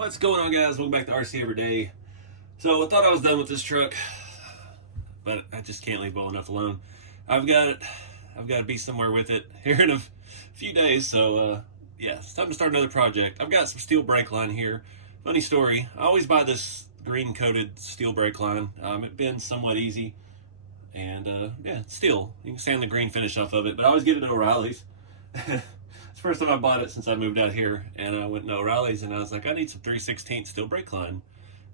What's going on, guys? Welcome back to RC4wd. So I thought I was done with this truck, but I just can't leave well enough alone. I've got to be somewhere with it here in a few days. So yeah, it's time to start another project. I've got some steel brake line here. Funny story, I always buy this green coated steel brake line. It bends somewhat easy, and yeah, steel. You can sand the green finish off of it, but I always get it at O'Reilly's. It's the first time I bought it since I moved out here, and I went to O'Reilly's and I was like, I need some 3/16 steel brake line.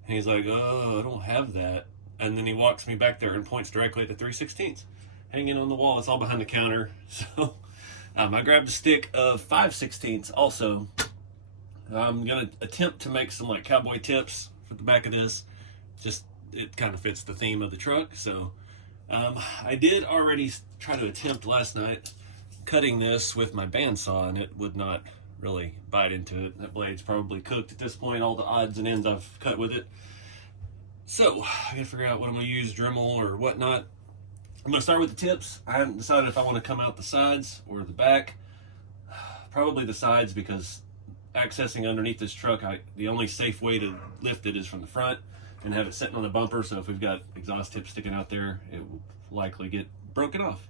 And he's like, oh, I don't have that. And then he walks me back there and points directly at the 3/16 hanging on the wall. It's all behind the counter. So I grabbed a stick of 5/16 also. I'm gonna attempt to make some like cowboy tips for the back of this. Just, it kind of fits the theme of the truck. So I did already try to attempt last night cutting this with my bandsaw, and it would not really bite into it. That blade's probably cooked at this point, all the odds and ends I've cut with it. So I gotta figure out what I'm gonna use, Dremel or whatnot. I'm gonna start with the tips. I haven't decided if I want to come out the sides or the back. Probably the sides, because accessing underneath this truck, the only safe way to lift it is from the front and have it sitting on the bumper. So if we've got exhaust tips sticking out there, it will likely get broken off.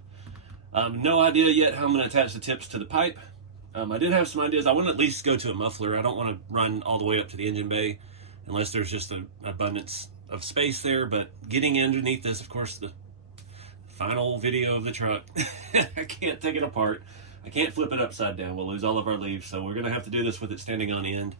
No idea yet how I'm going to attach the tips to the pipe. I did have some ideas. I want to at least go to a muffler. I don't want to run all the way up to the engine bay unless there's just an abundance of space there. But getting underneath this, of course, the final video of the truck, I can't take it apart. I can't flip it upside down. We'll lose all of our leaves. So we're going to have to do this with it standing on end.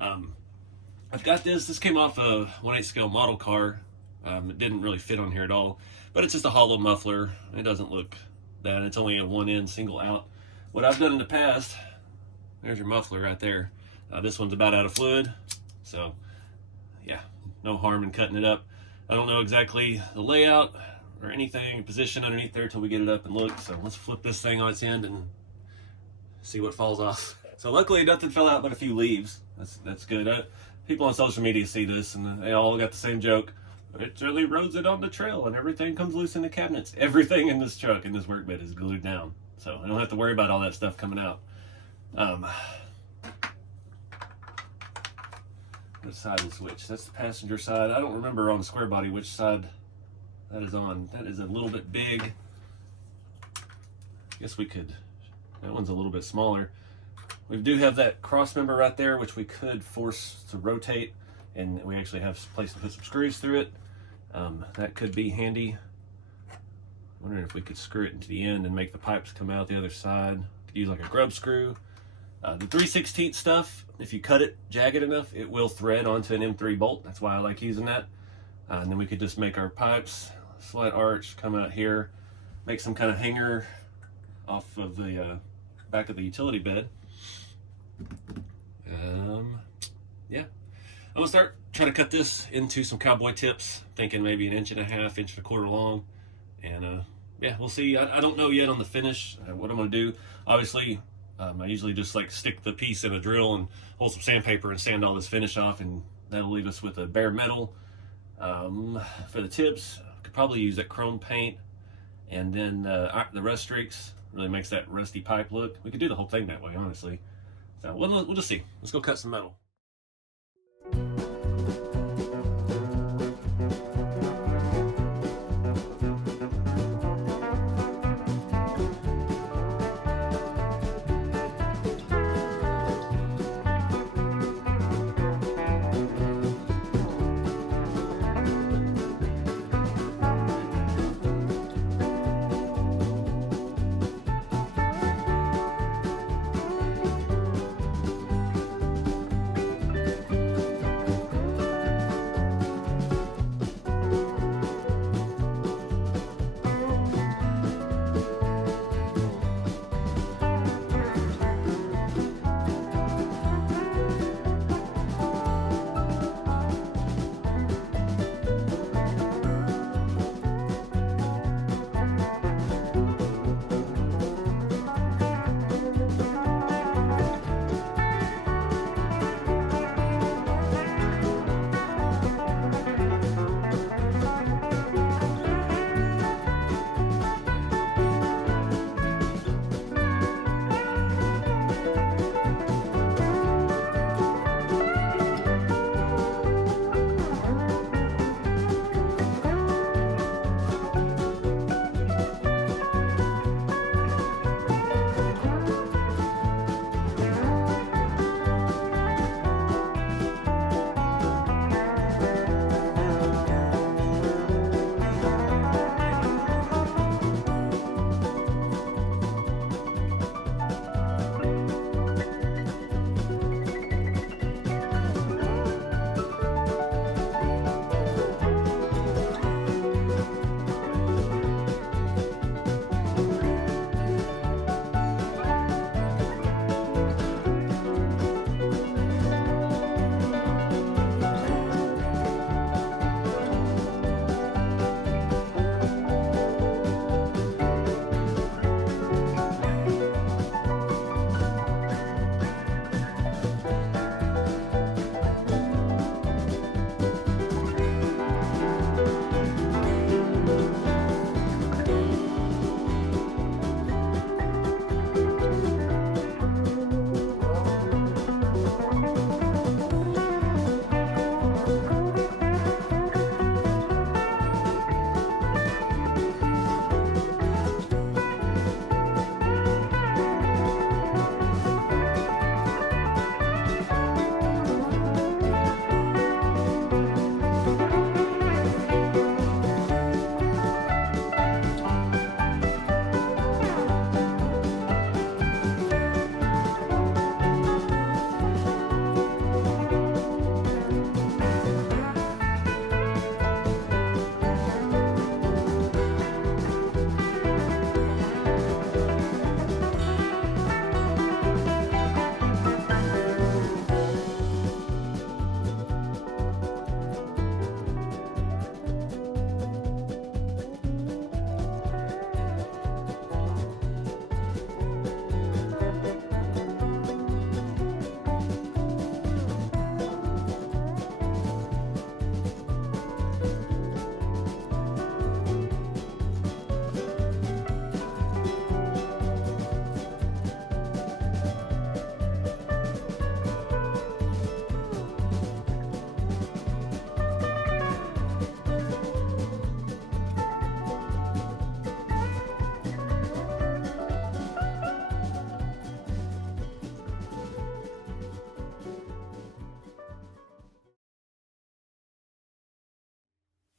I've got this. This came off a 1/8 scale model car. It didn't really fit on here at all. But it's just a hollow muffler. It doesn't look that. It's only a one in, single out. What I've done in the past, there's your muffler right there. This one's about out of fluid, so yeah, no harm in cutting it up. I don't know exactly the layout or anything, position underneath there till we get it up and look. So let's flip this thing on its end and see what falls off. So luckily nothing fell out but a few leaves. That's good. People on social media see this and they all got the same joke. It really roads it on the trail and everything comes loose in the cabinets. Everything in this truck, in this work bed, is glued down. So I don't have to worry about all that stuff coming out. What side is which? That's the passenger side. I don't remember on the Squarebody which side that is on. That is a little bit big. I guess we could, that one's a little bit smaller. We do have that cross member right there, which we could force to rotate, and we actually have a place to put some screws through it. That could be handy. Wondering if we could screw it into the end and make the pipes come out the other side. Could use like a grub screw. The 3/16 stuff, if you cut it jagged enough, it will thread onto an M3 bolt. That's why I like using that. And then we could just make our pipes, slight arch, come out here, make some kind of hanger off of the back of the utility bed. Yeah. I'm gonna start trying to cut this into some cowboy tips, thinking maybe 1.5 inches, 1.25 long. And yeah, we'll see. I don't know yet on the finish what I'm gonna do. Obviously, I usually just like stick the piece in a drill and hold some sandpaper and sand all this finish off, and that'll leave us with a bare metal. For the tips, I could probably use that chrome paint, and then the rust streaks really makes that rusty pipe look. We could do the whole thing that way, honestly. So we'll just see. Let's go cut some metal.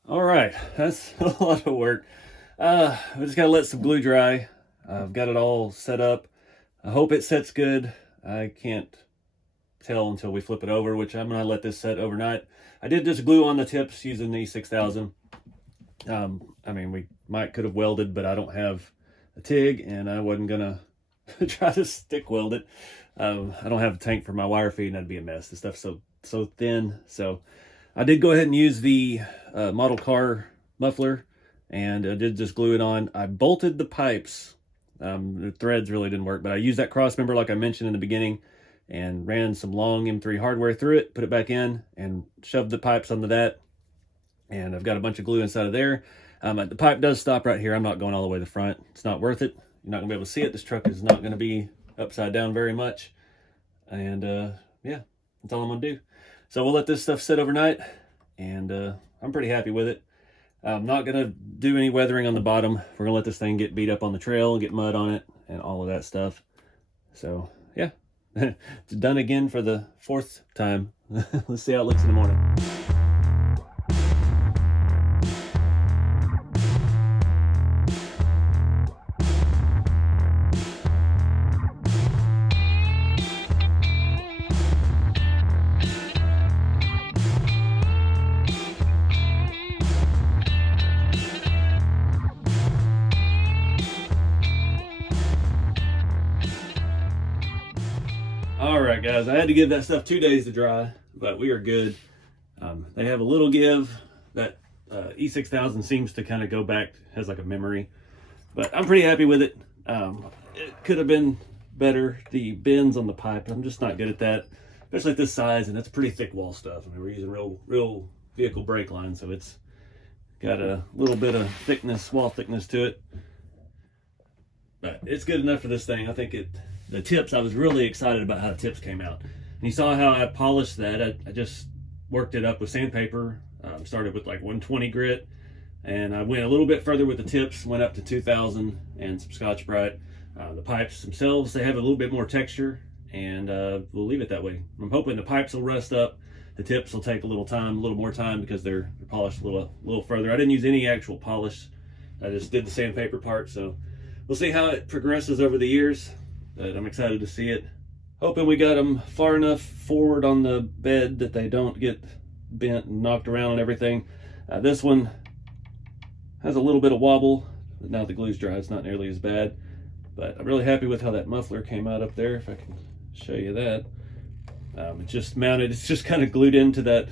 All right, that's a lot of work. I just gotta let some glue dry. I've got it all set up. I hope it sets good. I can't tell until we flip it over, which I'm gonna let this set overnight. I did just glue on the tips using the 6000. I mean, we could have welded, but I don't have a TIG, and I wasn't gonna try to stick weld it. I don't have a tank for my wire feed, and that'd be a mess. The stuff's so thin. So I did go ahead and use the model car muffler, and I did just glue it on. I bolted the pipes. The threads really didn't work, but I used that cross member like I mentioned in the beginning, and ran some long M3 hardware through it, put it back in, and shoved the pipes onto that. And I've got a bunch of glue inside of there. The pipe does stop right here. I'm not going all the way to the front. It's not worth it. You're not gonna be able to see it. This truck is not gonna be upside down very much. And yeah, that's all I'm gonna do. So we'll let this stuff sit overnight, and I'm pretty happy with it. I'm not gonna do any weathering on the bottom. We're gonna let this thing get beat up on the trail, get mud on it, and all of that stuff. So yeah, it's done again for the 4th time. Let's see how it looks in the morning. All right, guys, I had to give that stuff 2 days to dry, but we are good. They have a little give. That E6000 seems to kind of go back, has like a memory, but I'm pretty happy with it. It could have been better. The bends on the pipe, I'm just not good at that, especially at this size, and that's pretty thick wall stuff. I mean, we're using real vehicle brake line, so it's got a little bit of thickness, wall thickness to it, but it's good enough for this thing. I think the tips, I was really excited about how the tips came out. And you saw how I polished that. I just worked it up with sandpaper. Started with like 120 grit, and I went a little bit further with the tips, went up to 2000 and some Scotch-Brite. The pipes themselves, they have a little bit more texture, and we'll leave it that way. I'm hoping the pipes will rust up. The tips will take a little more time because they're polished a little further. I didn't use any actual polish. I just did the sandpaper part, so we'll see how it progresses over the years. But I'm excited to see it. Hoping we got them far enough forward on the bed that they don't get bent and knocked around and everything. This one has a little bit of wobble, but now the glue's dry, it's not nearly as bad. But I'm really happy with how that muffler came out up there, if I can show you that. It's just mounted, it's just kind of glued into that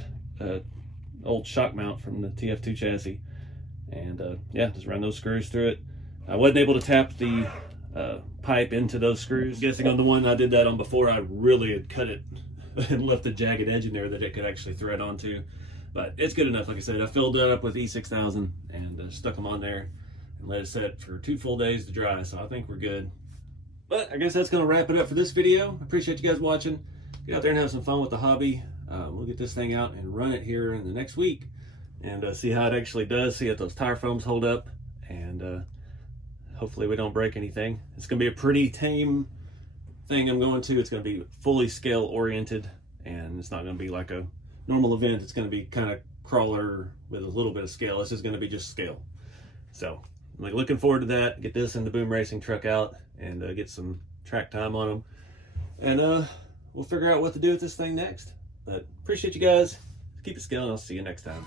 old shock mount from the TF2 chassis. And yeah, just run those screws through it. I wasn't able to tap the pipe into those screws. I'm guessing on the one I did that on before, I really had cut it and left a jagged edge in there that it could actually thread onto. But it's good enough. Like I said, I filled that up with E6000 and stuck them on there and let it set for 2 full days to dry. So I think we're good. But I guess that's going to wrap it up for this video. I appreciate you guys watching. Get out there and have some fun with the hobby. We'll get this thing out and run it here in the next week and see how it actually does. See if those tire foams hold up, and hopefully we don't break anything. It's going to be a pretty tame thing I'm going to. It's going to be fully scale oriented, and it's not going to be like a normal event. It's going to be kind of crawler with a little bit of scale. This is going to be just scale. So I'm looking forward to that. Get this and the Boom Racing truck out and get some track time on them. And we'll figure out what to do with this thing next. But appreciate you guys. Keep it scaling. I'll see you next time.